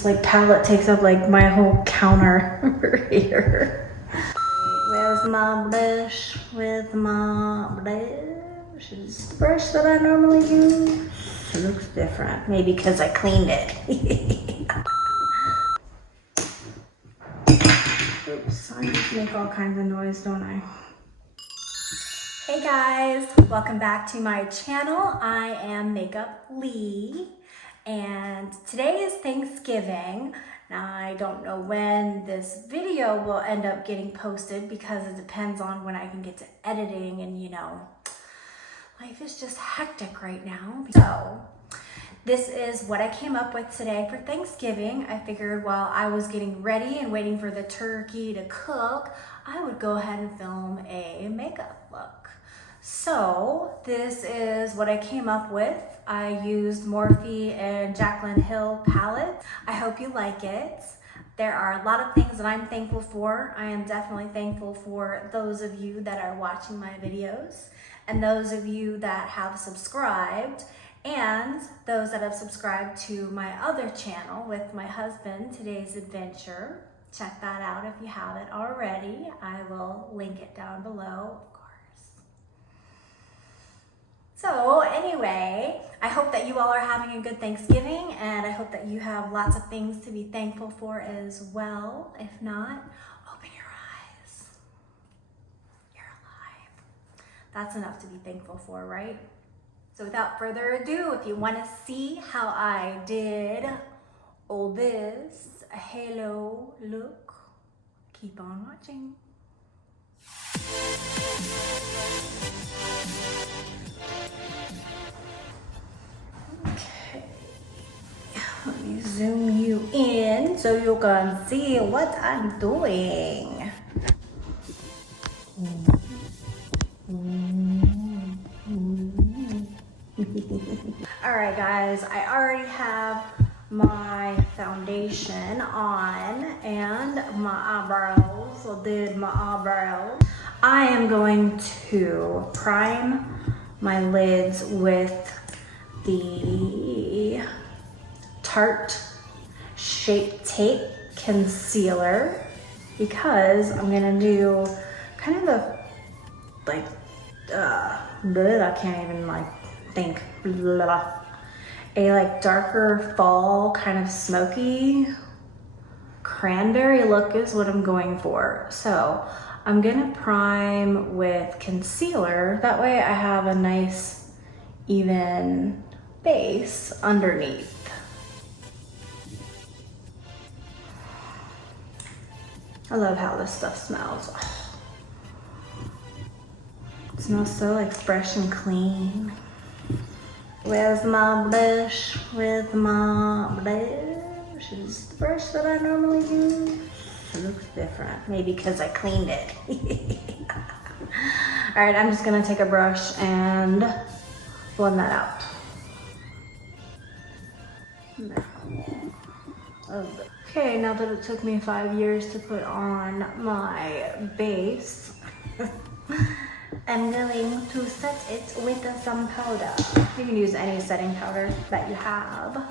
This like palette takes up like my whole counter over here. Where's my brush? With my brush? Is the brush that I normally use. It looks different. Maybe because I cleaned it. Oops, I just make all kinds of noise, don't I? Hey guys, welcome back to my channel. I am Makeup Lee, and today is Thanksgiving. Now I don't know when this video will end up getting posted because it depends on when I can get to editing, and you know, life is just hectic right now. So this is what I came up with today for Thanksgiving. I figured while I was getting ready and waiting for the turkey to cook, I would go ahead and film a makeup look. So this is what I came up with. I used Morphe and Jaclyn Hill palette. I hope you like it. There are a lot of things that I'm thankful for. I am definitely thankful for those of you that are watching my videos and those of you that have subscribed and those that have subscribed to my other channel with my husband, Today's Adventure. Check that out if you haven't already. I will link it down below, of course. So anyway, I hope that you all are having a good Thanksgiving, and I hope that you have lots of things to be thankful for as well. If not, open your eyes. You're alive. That's enough to be thankful for, right? So without further ado, if you want to see how I did all this a halo look, keep on watching. Okay, let me zoom you in so you can see what I'm doing. All right guys, I already have my foundation on and my eyebrows. I did my eyebrows. I am going to prime my lids with the Tarte Shape Tape Concealer because I'm gonna do kind of a like I can't even like think a like darker fall kind of smoky cranberry look is what I'm going for. So I'm gonna prime with concealer. That way I have a nice even base underneath. I love how this stuff smells. It smells so like fresh and clean. Where's my brush? With my brush? Is the brush that I normally use. It looks different. Maybe because I cleaned it. All right, I'm just gonna take a brush and blend that out. Okay, now that it took me 5 years to put on my base, I'm going to set it with some powder. You can use any setting powder that you have.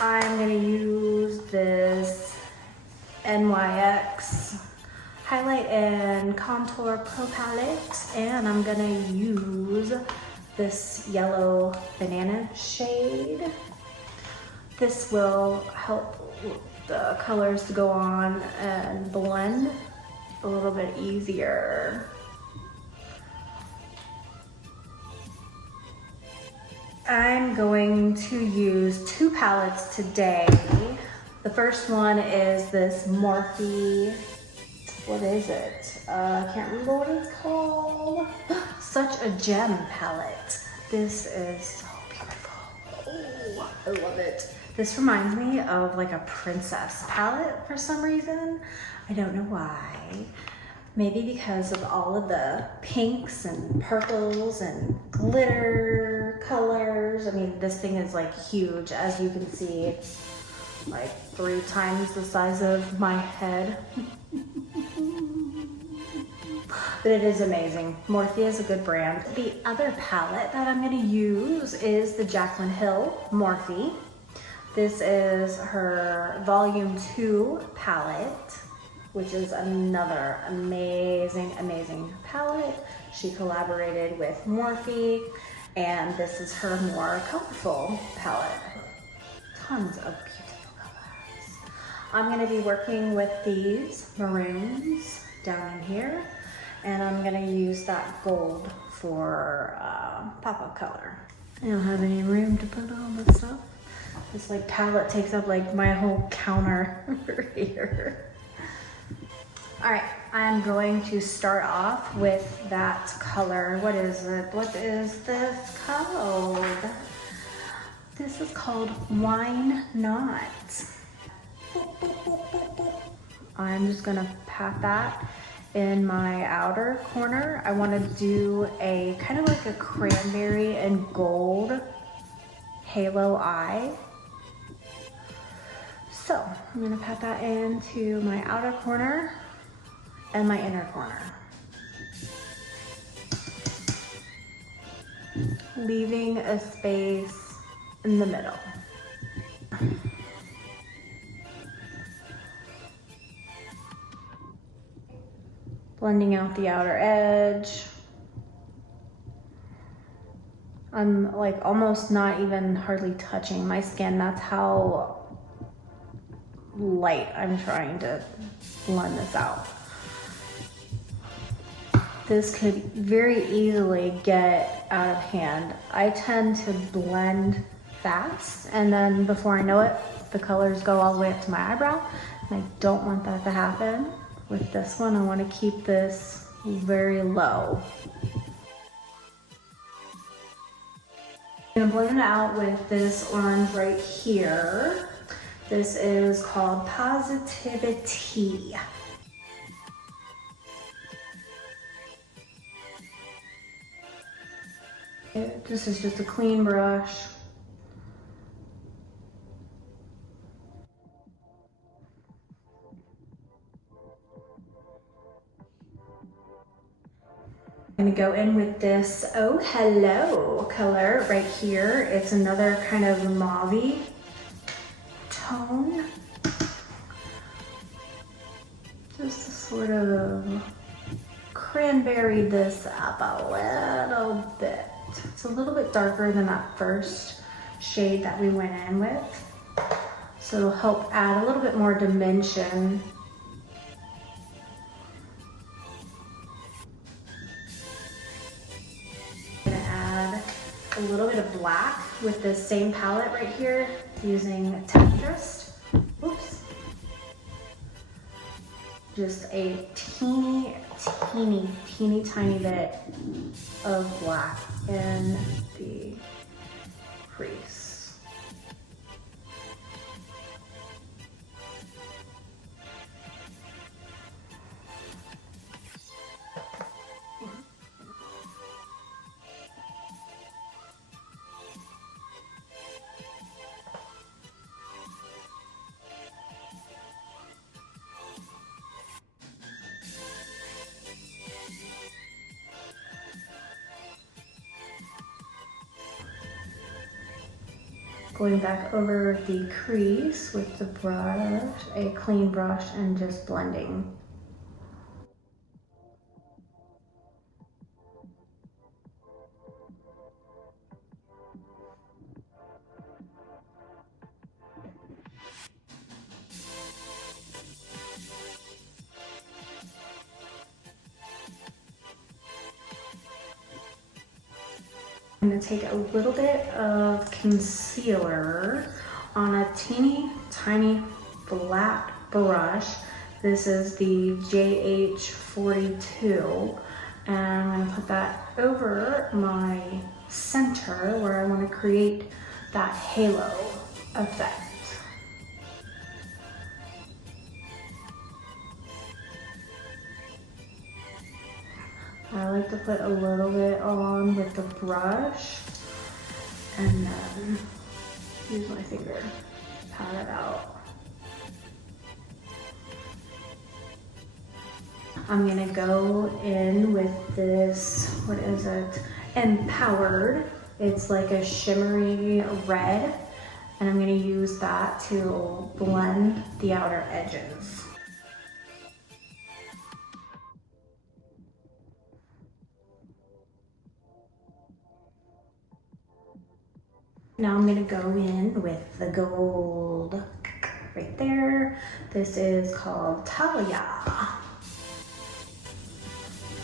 I'm gonna use this NYX Highlight and Contour Pro Palette, and I'm gonna use this yellow banana shade. This will help the colors to go on and blend a little bit easier. I'm going to use two palettes today. The first one is this Morphe, what is it? I can't remember what it's called. Such a Gem palette. This is so beautiful. Oh, I love it. This reminds me of like a princess palette for some reason. I don't know why. Maybe because of all of the pinks and purples and glitter colors. I mean, this thing is like huge. As you can see, it's like 3 times the size of my head. But it is amazing. Morphe is a good brand. The other palette that I'm gonna use is the Jaclyn Hill Morphe. This is her Volume 2 palette, which is another amazing, amazing palette. She collaborated with Morphe, and this is her more colorful palette. Tons of beautiful colors. I'm gonna be working with these maroons down in here, and I'm gonna use that gold for pop-up color. I don't have any room to put all this stuff. This like palette takes up like my whole counter over here. All right, I'm going to start off with that color. What is it? What is this called? This is called Wine Not. I'm just gonna pat that in my outer corner. I wanna do a kind of like a cranberry and gold halo eye. So I'm gonna pat that into my outer corner and my inner corner, leaving a space in the middle. Blending out the outer edge. I'm like almost not even hardly touching my skin. That's how light I'm trying to blend this out. This could very easily get out of hand. I tend to blend fast, and then before I know it, the colors go all the way up to my eyebrow, and I don't want that to happen. With this one, I want to keep this very low. I'm gonna blend it out with this orange right here. This is called Positivity. This is just a clean brush. I'm gonna go in with this Oh Hello color right here. It's another kind of mauve-y tone. Just to sort of cranberry this up a little bit. It's a little bit darker than that first shade that we went in with. So it'll help add a little bit more dimension. I'm gonna add a little bit of black with this same palette right here using Temptress. Oops. Just a teeny tiny bit of black in the crease. Going back over the crease with the brush, a clean brush, and just blending. I'm gonna take a little bit of concealer on a teeny tiny flat brush. This is the JH42, and I'm gonna put that over my center where I wanna create that halo effect. I like to put a little bit on with the brush and then use my finger to pat it out. I'm gonna go in with this, what is it? Empowered. It's like a shimmery red, And I'm gonna use that to blend the outer edges. Now I'm gonna go in with the gold right there. This is called Talia.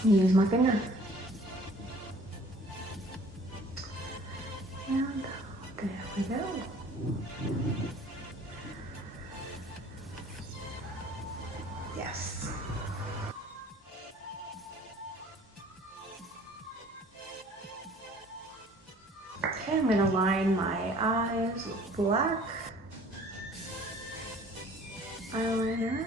Use my finger. And there we go. Yes. Okay, I'm gonna line my eyes with black eyeliner.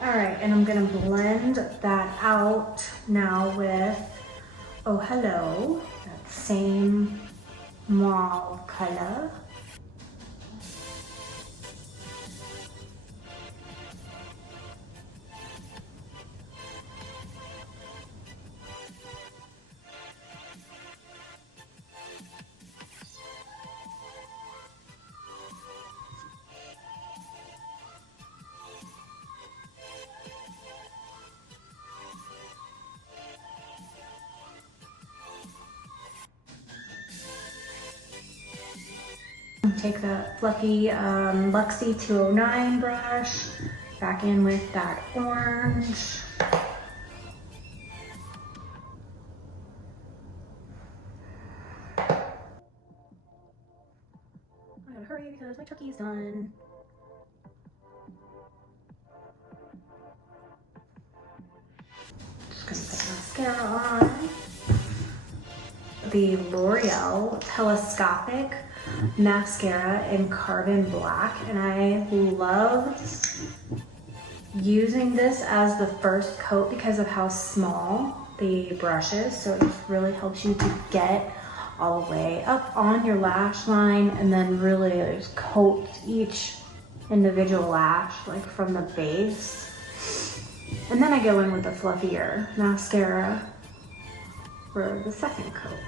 All right, and I'm gonna blend that out now with Oh Hello, that same mauve color. Take that fluffy Luxie 209 brush, back in with that orange. I gotta hurry because my turkey is done. Just gonna put mascara on. The L'Oreal Telescopic mascara in carbon black, and I love using this as the first coat because of how small the brush is, so it just really helps you to get all the way up on your lash line and then really just coat each individual lash like from the base. And then I go in with the fluffier mascara for the second coat.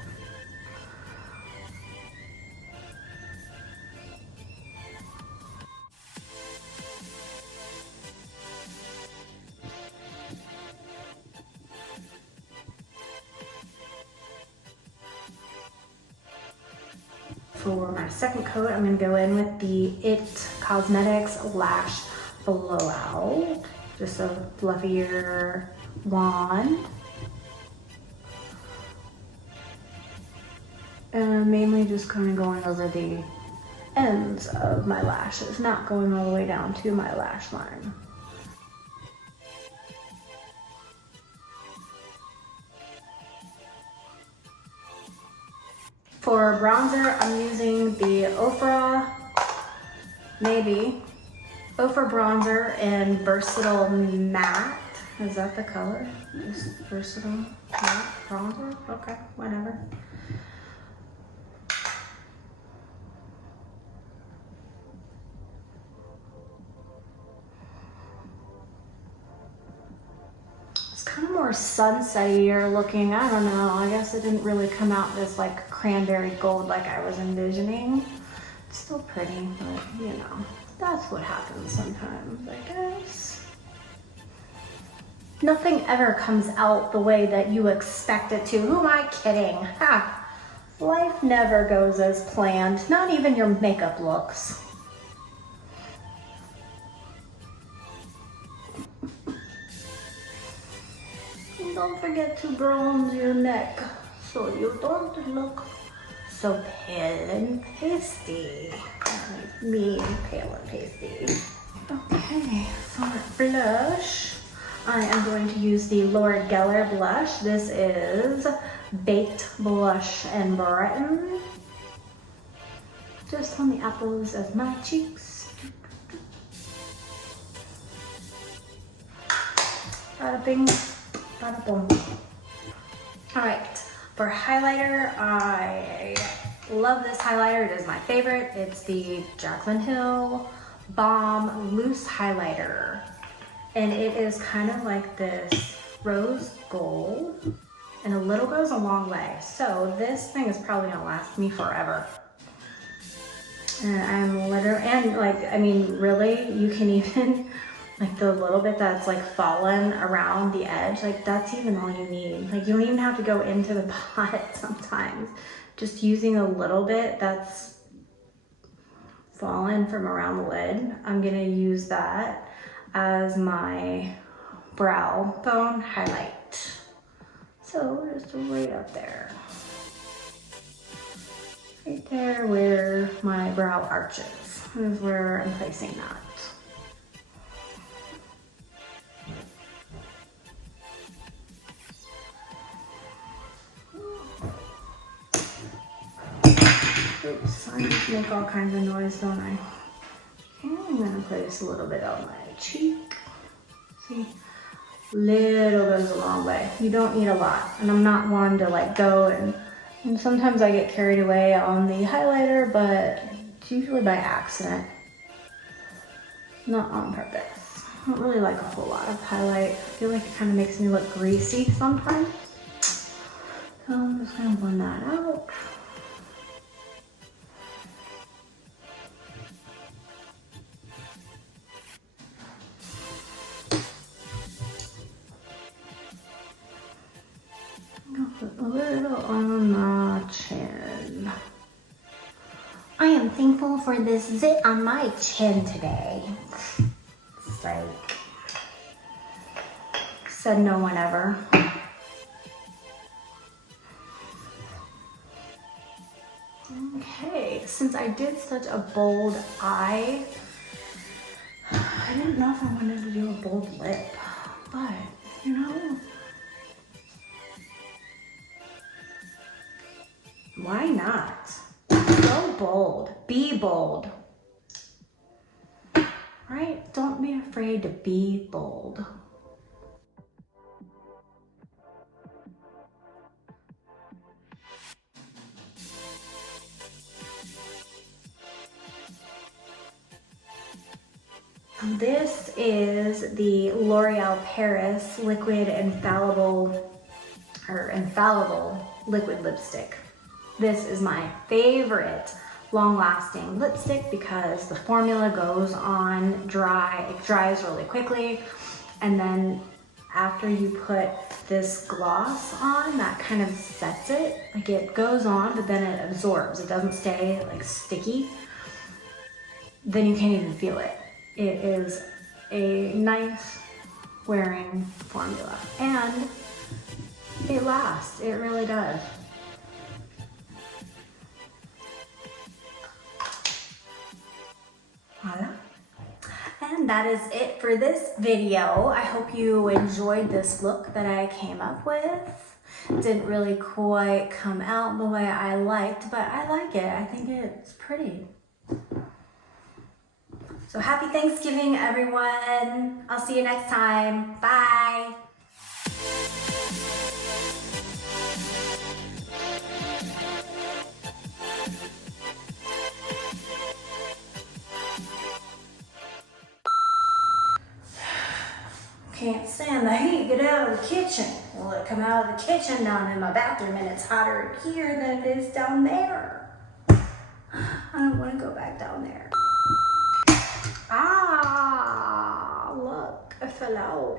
For my second coat, I'm going to go in with the It Cosmetics Lash Blowout. Just a fluffier wand. And mainly just kind of going over the ends of my lashes, not going all the way down to my lash line. For bronzer, I'm using the Ofra bronzer in Versatile Matte. Is that the color? Just Versatile Matte bronzer? Okay, whatever. Kind of more sunsettier looking. I don't know. I guess it didn't really come out this like cranberry gold like I was envisioning. It's still pretty, but you know, that's what happens sometimes, I guess. Nothing ever comes out the way that you expect it to. Who am I kidding? Ha! Life never goes as planned. Not even your makeup looks. Don't forget to bronze your neck so you don't look so pale and pasty. Like me, pale and pasty. Okay, for blush, I am going to use the L'Oreal blush. This is Baked Blush and Brighten. Just on the apples of my cheeks. Bada bing. All right, for highlighter, I love this highlighter. It is my favorite. It's the Jaclyn Hill Balm Loose Highlighter. And it is kind of like this rose gold, and a little goes a long way. So this thing is probably gonna last me forever. And I'm literally, and like, I mean, really, you can even, like the little bit that's like fallen around the edge, like that's even all you need. Like you don't even have to go into the pot sometimes. Just using a little bit that's fallen from around the lid, I'm gonna use that as my brow bone highlight. So just right up there. Right there where my brow arches is where I'm placing that. Oops, I just make all kinds of noise, don't I? Okay, I'm gonna place a little bit on my cheek. See, little goes a long way. You don't need a lot, and I'm not one to like go and sometimes I get carried away on the highlighter, but it's usually by accident, not on purpose. I don't really like a whole lot of highlight. I feel like it kind of makes me look greasy sometimes. So I'm just gonna blend that out. A little on my chin. I am thankful for this zit on my chin today. It's like, said no one ever. Okay, since I did such a bold eye, I didn't know if I wanted to do a bold lip, but you know, why not? Go bold. Be bold. Right? Don't be afraid to be bold. This is the L'Oreal Paris Liquid Infallible liquid lipstick. This is my favorite long-lasting lipstick because the formula goes on dry. It dries really quickly, and then after you put this gloss on, that kind of sets it. Like it goes on, but then it absorbs. It doesn't stay like sticky. Then you can't even feel it. It is a nice wearing formula, and it lasts. It really does. Voila. And that is it for this video. I hope you enjoyed this look that I came up with. Didn't really quite come out the way I liked, but I like it. I think it's pretty. So happy Thanksgiving, everyone. I'll see you next time. Bye. Can't stand the heat, get out of the kitchen. Well, I come out of the kitchen down in my bathroom and it's hotter here than it is down there. I don't want to go back down there. Ah, look, I fell out.